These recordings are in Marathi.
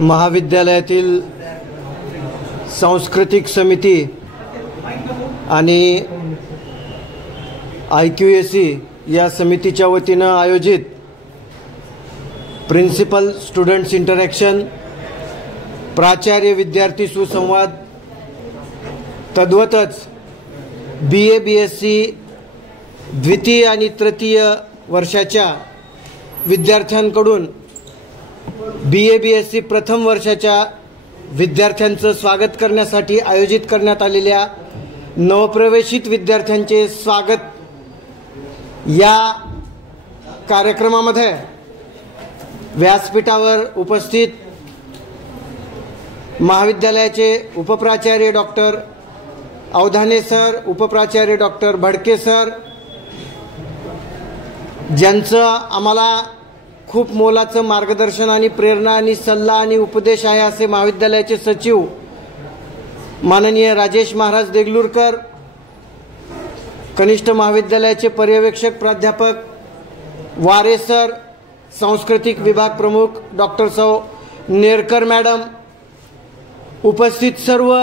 महाविद्यालयातील सांस्कृतिक समिती आणि IQAC या समितीच्या वतीनं आयोजित प्रिन्सिपल स्टुडंट्स इंटरॅक्शन, प्राचार्य विद्यार्थी सुसंवाद, तद्वतच BA BSc द्वितीय आणि तृतीय वर्षाच्या विद्यार्थ्यांकडून BA BSc प्रथम वर्षाच्या विद्यार्थ्यांचं स्वागत करण्यासाठी आयोजित करण्यात आलेल्या नवप्रवेशित विद्यार्थ्यांचे स्वागत या कार्यक्रमामध्ये व्यासपीठावर उपस्थित महाविद्यालयाचे उपप्राचार्य doctor अवधाने sir, उपप्राचार्य doctor Bhadke sir, ज्यांचं आम्हाला खूप मोलाचं मार्गदर्शन आणि प्रेरणा आणि सल्ला आणि उपदेश आहे असे महाविद्यालयाचे सचिव माननीय राजेश महाराज देगलूरकर, कनिष्ठ महाविद्यालयाचे पर्यवेक्षक प्राध्यापक वारे सर, सांस्कृतिक विभाग प्रमुख डॉक्टर सौ नेरकर मॅडम, उपस्थित सर्व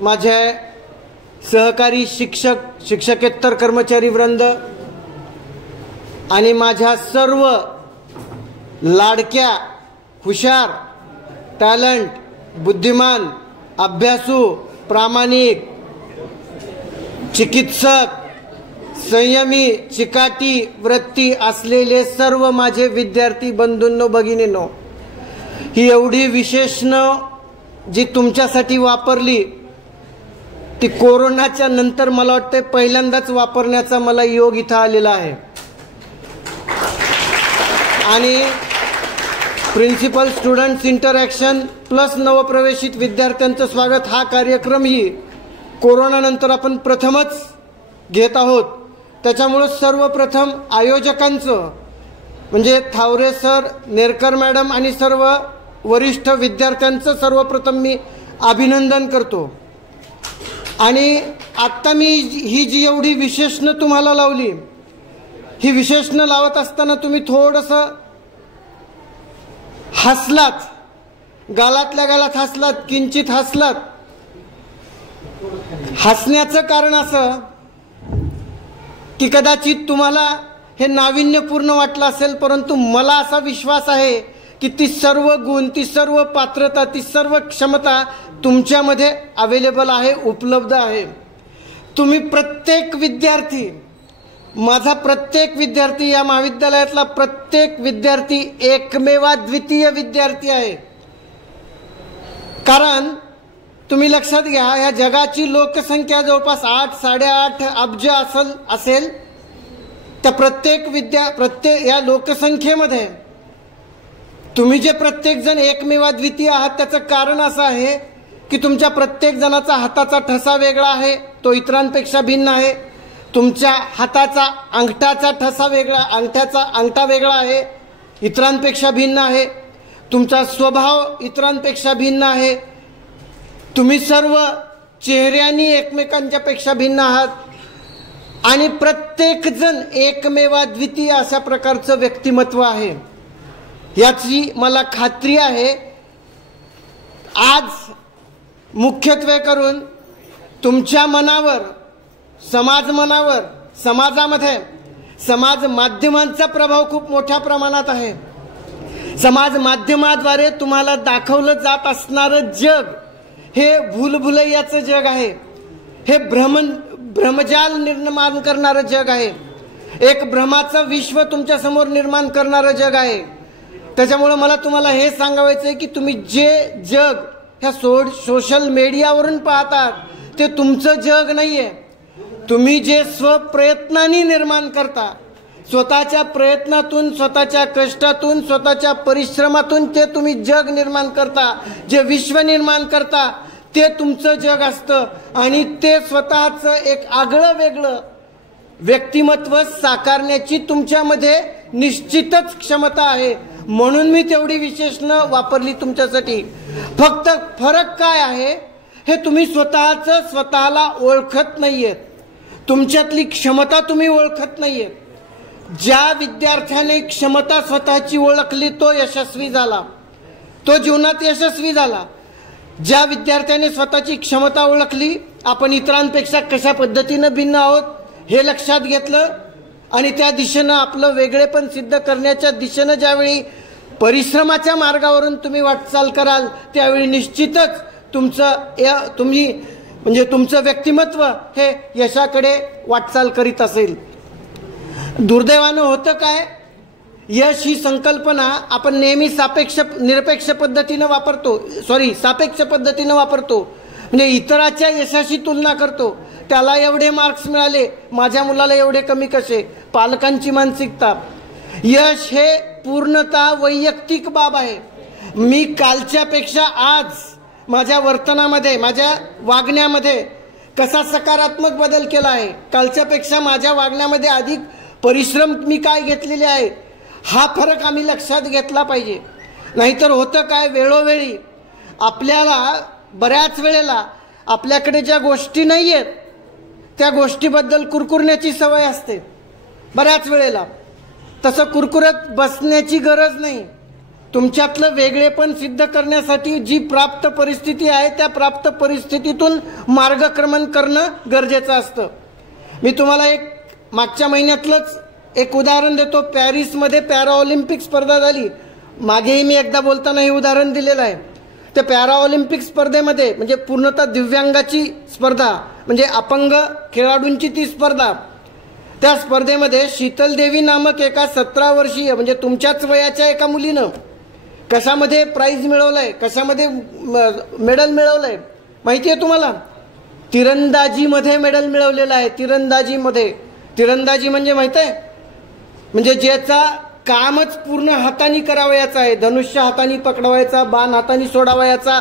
माझे सहकारी शिक्षक, शिक्षकेतर कर्मचारी वृंद आणि माझ्या सर्व लाडक्या, हुशार, टॅलेंट, बुद्धिमान, अभ्यासू, प्रामाणिक, चिकित्सक, संयमी, चिकाटी वृत्ती असलेले सर्व माझे विद्यार्थी बंधूंनो, भगिनींनो, ही एवढी विशेषणं जी तुमच्यासाठी वापरली ती कोरोनाच्या नंतर मला वाटते पहिल्यांदाच वापरण्याचा मला योग इथं आलेला आहे. आणि प्रिन्सिपल स्टुडंट्स इंटरॅक्शन प्लस नवप्रवेशित विद्यार्थ्यांचं स्वागत हा कार्यक्रम ही कोरोनानंतर आपण प्रथमच घेत आहोत. त्याच्यामुळे सर्वप्रथम आयोजकांचं म्हणजे थावरे सर, नेरकर मॅडम आणि सर्व वरिष्ठ विद्यार्थ्यांचं सर्वप्रथम मी अभिनंदन करतो. आणि आत्ता मी ही जी एवढी विशेषणं तुम्हाला लावली, ही विशेषणं लावत असताना तुम्ही थोडंसं हसलात, गालातल्या गालात हसलात, किंचित हसलात. हसण्याचं कारण असं की कदाचित तुम्हाला हे नाविन्यपूर्ण वाटलं असेल, परंतु मला असा विश्वास आहे की ती सर्व गुण, ती सर्व पात्रता, ती सर्व क्षमता तुमच्यामध्ये अवेलेबल आहे, उपलब्ध आहे. तुम्ही प्रत्येक विद्यार्थी, माझा प्रत्येक विद्यार्थी, या महाविद्यालयातला प्रत्येक विद्यार्थी एकमेवाद्वितीय विद्यार्थी आहे. कारण तुम्ही लक्षात घ्या, या जगाची लोकसंख्या जवळपास 8-8.5 अब्ज असेल. त्या प्रत्येक या लोकसंख्येमध्ये तुम्ही जे प्रत्येक जण एकमेवाद्वितीय आहात त्याचं कारण असं आहे की तुमच्या प्रत्येक जणाचा हाताचा ठसा वेगळा आहे, तो इतरांपेक्षा भिन्न आहे. तुमच्या हाताचा अंगठाचा ठसा वेगळा, अंगठ्याचा अंगठा वेगळा आहे, इतरांपेक्षा भिन्न आहे. तुमचा स्वभाव इतरांपेक्षा भिन्न आहे. तुम्ही सर्व चेहऱ्यांनी एकमेकांच्या पेक्षा भिन्न आहात आणि प्रत्येक जण एकमेवाद्वितीय अशा प्रकारचं व्यक्तिमत्व आहे, याची मला खात्री आहे. आज मुख्यत्वे करून तुमच्या मनावर, समाजामध्ये समाज माध्यमांचा प्रभाव खूप मोठ्या प्रमाणात आहे. समाज माध्यमाद्वारे तुम्हाला दाखवलं जात असणारं जग हे भूलभुलैयाचं जग आहे. हे भ्रमजाल निर्माण करणारं जग आहे. एक भ्रमाचं विश्व तुमच्या समोर निर्माण करणारं जग आहे. त्याच्यामुळे मला तुम्हाला हे सांगायचं आहे की तुम्ही जे जग ह्या सोशल मीडियावरून पाहतात ते तुमचं जग नाहीये. तुम्ही जे स्वप्रयत्नांनी निर्माण करता, स्वतःच्या प्रयत्नातून, स्वतःच्या कष्टातून, स्वतःच्या परिश्रमातून ते तुम्ही जग निर्माण करता, जे विश्व निर्माण करता ते तुमचं जग असतं. आणि ते स्वतःचं एक आगळं वेगळं व्यक्तिमत्व साकारण्याची तुमच्यामध्ये निश्चितच क्षमता आहे. म्हणून मी तेवढी विशेषणं वापरली तुमच्यासाठी. फक्त फरक काय आहे, हे तुम्ही स्वतःला ओळखत नाहीयेत. तुमच्यातली क्षमता तुम्ही ओळखत नाहीयेत. ज्या विद्यार्थ्याने क्षमता स्वतःची ओळखली तो यशस्वी झाला. तो जीवनात यशस्वी झाला. ज्या विद्यार्थ्याने स्वतःची क्षमता ओळखली, आपण इतरांपेक्षा कशा पद्धतीनं भिन्न आहोत हे लक्षात घेतलं आणि त्या दिशेनं आपलं वेगळेपण सिद्ध करण्याच्या दिशेनं ज्यावेळी परिश्रमाच्या मार्गावरून तुम्ही वाटचाल कराल, त्यावेळी निश्चितच तुमचं व्यक्तिमत्व हे यशाकडे वाटचाल करीत असेल. दुर्दैवानं होतं काय, यश ही संकल्पना आपण नेहमी सापेक्ष पद्धतीनं वापरतो. म्हणजे इतराच्या यशाशी तुलना करतो. त्याला एवढे मार्क्स मिळाले, माझ्या मुलाला एवढे कमी कसे. पालकांची मानसिकता. यश हे पूर्णतः वैयक्तिक बाब आहे. मी कालच्यापेक्षा आज माझ्या वर्तनामध्ये, माझ्या वागण्यामध्ये कसा सकारात्मक बदल केला आहे, कालच्यापेक्षा माझ्या वागण्यामध्ये अधिक परिश्रम मी काय घेतलेले आहे, हा फरक आम्ही लक्षात घेतला पाहिजे. नाहीतर होतं काय, वेळोवेळी आपल्याला बऱ्याच वेळेला आपल्याकडे ज्या गोष्टी नाही आहेत त्या गोष्टीबद्दल कुरकुरण्याची सवय असते. बऱ्याच वेळेला तसं कुरकुरत बसण्याची गरज नाही. तुमच्यातलं वेगळेपण सिद्ध करण्यासाठी जी प्राप्त परिस्थिती आहे त्या प्राप्त परिस्थितीतून मार्गक्रमण करणं गरजेचं असतं. मी तुम्हाला एक मागच्या महिन्यातलंच एक उदाहरण देतो. पॅरिसमध्ये पॅराऑलिम्पिक स्पर्धा झाली. मागेही मी एकदा बोलताना हे उदाहरण दिलेलं आहे. त्या पॅराऑलिम्पिक स्पर्धेमध्ये म्हणजे पूर्णतः दिव्यांगाची स्पर्धा, म्हणजे अपंग खेळाडूंची ती स्पर्धा. त्या स्पर्धेमध्ये शीतल देवी नामक एका 17 वर्षीय म्हणजे तुमच्याच वयाच्या एका मुलीनं कशामध्ये प्राइज मिळवलंय, कशामध्ये मेडल मिळवलंय माहिती आहे तुम्हाला? तिरंदाजीमध्ये मेडल मिळवलेलं आहे. तिरंदाजी म्हणजे माहित आहे, म्हणजे ज्याचा कामच पूर्ण हाताने करावयाचा आहे. धनुष्य हाताने पकडावायचा, बाण हाताने सोडावयाचा,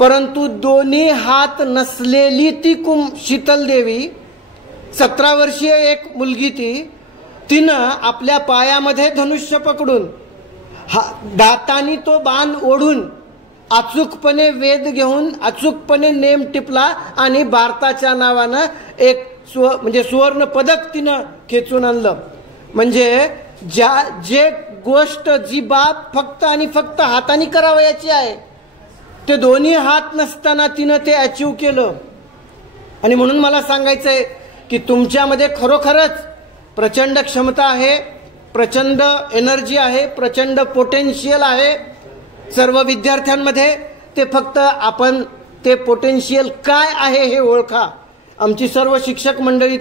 परंतु दोन्ही हात नसलेली ती शीतल देवी, 17 वर्षीय एक मुलगी तिनं आपल्या पायामध्ये धनुष्य पकडून दातानी तो बाण ओढून अचूकपणे वेध घेऊन अचूकपणे नेम टिपला आणि भारताच्या नावानं एक सुवर्ण पदक तिनं खेचून आणलं. म्हणजे जे गोष्ट जी बाब फक्त आणि फक्त हाताने करावयाची आहे ते दोन्ही हात नसताना तिनं ते अचीव केलं. आणि म्हणून मला सांगायचं आहे की तुमच्यामध्ये खरोखरच प्रचंड क्षमता आहे, प्रचंड एनर्जी आहे, प्रचंड पोटेन्शियल आहे सर्व विद्यार्थ्यांमध्ये. ते फक्त आपण ते पोटेन्शियल काय आहे हे ओळखा. आमची सर्व शिक्षक मंडळी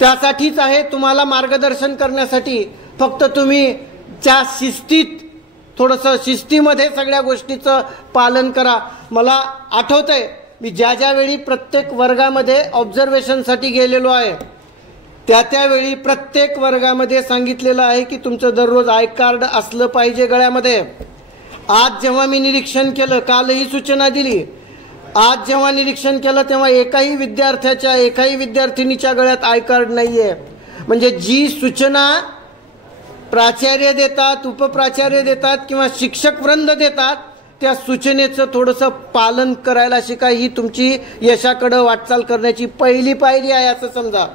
त्यासाठीच आहे तुम्हाला मार्गदर्शन करण्यासाठी. फक्त तुम्ही त्या थोडंसं शिस्तीमध्ये सगळ्या गोष्टीचं पालन करा. मला आठवतंय मी ज्या वेळी प्रत्येक वर्गामध्ये ऑब्झर्वेशनसाठी गेलेलो आहे त्यावेळी प्रत्येक वर्गामध्ये सांगितलेलं आहे की तुमचं दररोज आय कार्ड असलं पाहिजे गळ्यामध्ये. आज जेव्हा मी निरीक्षण केलं, कालही सूचना दिली, आज जेव्हा निरीक्षण केलं तेव्हा एकाही विद्यार्थिनीच्या गळ्यात आय कार्ड नाहीये. म्हणजे जी सूचना प्राचार्य देतात, उपप्राचार्य देतात किंवा शिक्षक वृंद देतात त्या सूचनेचं थोडंसं पालन करायला शिका. ही तुमची यशाकडे वाटचाल करण्याची पहिली पायरी आहे असं समजा.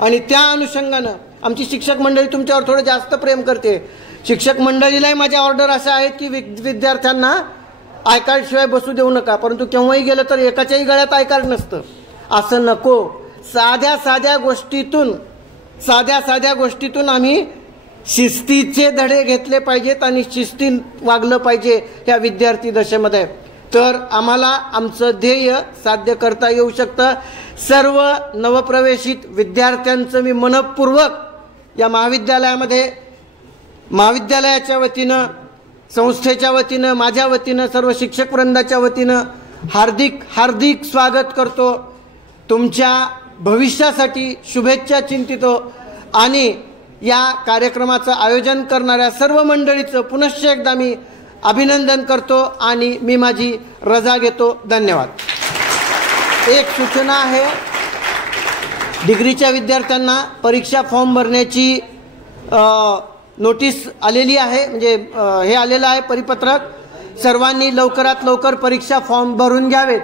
आणि त्या अनुषंगानं आमची शिक्षक मंडळी तुमच्यावर थोडं जास्त प्रेम करते. शिक्षक मंडळीलाही माझ्या ऑर्डर अशा आहेत की विद्यार्थ्यांना आय कार्ड शिवाय बसू देऊ नका, परंतु केव्हाही गेलं तर एकाच्याही गळ्यात आय कार्ड नसतं. असं नको. साध्या गोष्टीतून आम्ही शिस्तीचे धडे घेतले पाहिजेत आणि शिस्तीत वागलं पाहिजे ह्या विद्यार्थी दशेमध्ये. तर आम्हाला आमचं ध्येय साध्य करता येऊ शकतं. सर्व नवप्रवेशित विद्यार्थ्यांचं मी मनपूर्वक या महाविद्यालयाच्या वतीनं, संस्थेच्या वतीनं, माझ्या वतीनं, सर्व शिक्षक वृंदाच्या वतीनं हार्दिक स्वागत करतो. तुमच्या भविष्यासाठी शुभेच्छा चिंतितो आणि या कार्यक्रमाचं आयोजन करणाऱ्या सर्व मंडळीचं पुनश्च एकदा मी अभिनंदन करतो आणि मी माझी रजा घेतो. धन्यवाद. एक सूचना आहे, डिग्रीच्या विद्यार्थ्यांना परीक्षा फॉर्म भरण्याची नोटीस आलेली आहे, म्हणजे हे आलेलं आहे परिपत्रक. सर्वांनी लवकरात लवकर परीक्षा फॉर्म भरून घ्यावेत.